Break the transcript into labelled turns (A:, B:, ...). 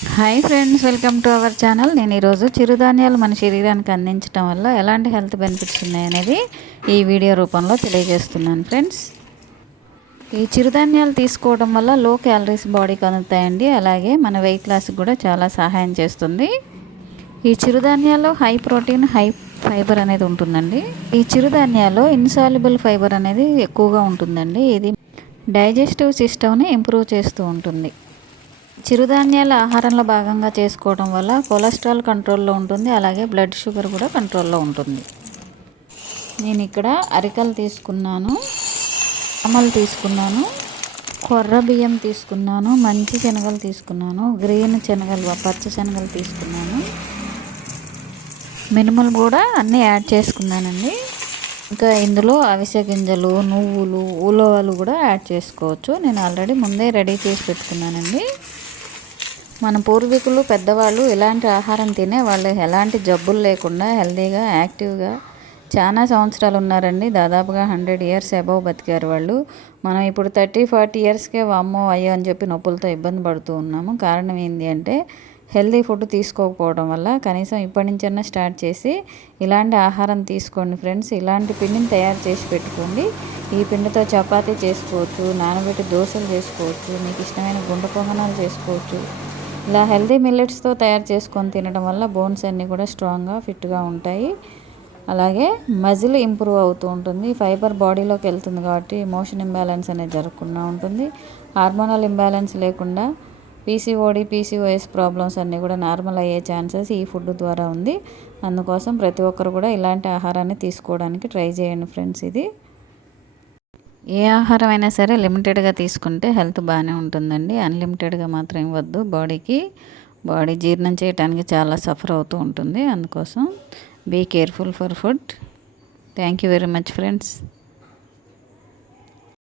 A: Hi friends welcome to our channel నేను ఈరోజు చిరుధాన్యాలు మన శరీరానికి అందించడం వల్ల ఎలాంటి హెల్త్ బెనిఫిట్స్ ఉన్నాయనేది ఈ వీడియో రూపంలో తెలియజేస్తున్నాను ఫ్రెండ్స్ ఈ చిరుధాన్యాలు తీసుకోవడం వల్ల లో క్యాలరీస్ బాడీకి అందుతాయండి. అలాగే మన వెయిట్ లాస్కి కూడా చాలా సహాయం చేస్తుంది. ఈ చిరుధాన్యాల్లో హై ప్రోటీన్ హై ఫైబర్ అనేది ఉంటుందండి. ఈ చిరుధాన్యాల్లో ఇన్సాల్యుబుల్ ఫైబర్ అనేది ఎక్కువగా ఉంటుందండి. ఇది డైజెస్టివ్ సిస్టమ్ని ఇంప్రూవ్ చేస్తూ ఉంటుంది. చిరుధాన్యాల ఆహారంలో భాగంగా చేసుకోవడం వల్ల కొలెస్ట్రాల్ కంట్రోల్లో ఉంటుంది అలాగే బ్లడ్ షుగర్ కూడా కంట్రోల్లో ఉంటుంది. నేను ఇక్కడ అరికలు తీసుకున్నాను అమలు తీసుకున్నాను కొర్ర బియ్యం తీసుకున్నాను మంచి శనగలు తీసుకున్నాను గ్రీన్ శనగలు పచ్చ శనగలు తీసుకున్నాను. మినుములు కూడా అన్నీ యాడ్ చేసుకున్నానండి. ఇంకా ఇందులో అవిసె గింజలు నువ్వులు ఉలవలు కూడా యాడ్ చేసుకోవచ్చు. నేను ఆల్రెడీ ముందే రెడీ చేసి పెట్టుకున్నానండి. మన పూర్వీకులు పెద్దవాళ్ళు ఇలాంటి ఆహారం తినే వాళ్ళు ఎలాంటి జబ్బులు లేకుండా హెల్తీగా యాక్టివ్గా చాలా సంవత్సరాలు ఉన్నారండి. దాదాపుగా హండ్రెడ్ ఇయర్స్ అబవ్ బతికారు వాళ్ళు. మనం ఇప్పుడు థర్టీ ఫార్టీ ఇయర్స్కే వామ్మో అయ్యో అని చెప్పి నొప్పులతో ఇబ్బంది పడుతూ ఉన్నాము. కారణం ఏంటి అంటే హెల్తీ ఫుడ్ తీసుకోకపోవడం వల్ల కనీసం ఇప్పటి నుంచైనా స్టార్ట్ చేసి ఇలాంటి ఆహారం తీసుకోండి ఫ్రెండ్స్. ఇలాంటి పిండిని తయారు చేసి పెట్టుకోండి. ఈ పిండితో చపాతీ చేసుకోవచ్చు నానబెట్టి దోశలు చేసుకోవచ్చు మీకు ఇష్టమైన గుండె పొంగనాలు చేసుకోవచ్చు. ఇలా హెల్దీ మిల్లెట్స్తో తయారు చేసుకొని తినడం వల్ల బోన్స్ అన్నీ కూడా స్ట్రాంగ్గా ఫిట్గా ఉంటాయి. అలాగే మజిల్ ఇంప్రూవ్ అవుతూ ఉంటుంది. ఫైబర్ బాడీలోకి వెళ్తుంది కాబట్టి మోషన్ ఇంబ్యాలెన్స్ అనేది జరగకుండా ఉంటుంది. హార్మోనల్ ఇంబ్యాలెన్స్ లేకుండా పీసీఓడి పీసీఓఎస్ ప్రాబ్లమ్స్ అన్నీ కూడా నార్మల్ అయ్యే ఛాన్సెస్ ఈ ఫుడ్ ద్వారా ఉంది. అందుకోసం ప్రతి ఒక్కరు కూడా ఇలాంటి ఆహారాన్ని తీసుకోవడానికి ట్రై చేయండి ఫ్రెండ్స్ ఇది. ఏ ఆహారం అయినా సరే లిమిటెడ్గా తీసుకుంటే హెల్త్ బాగానే ఉంటుందండి. అన్లిమిటెడ్గా మాత్రం ఇవ్వద్దు. బాడీకి బాడీ జీర్ణం చేయడానికి చాలా సఫర్ అవుతూ ఉంటుంది. అందుకోసం be careful for food. Thank you very much friends.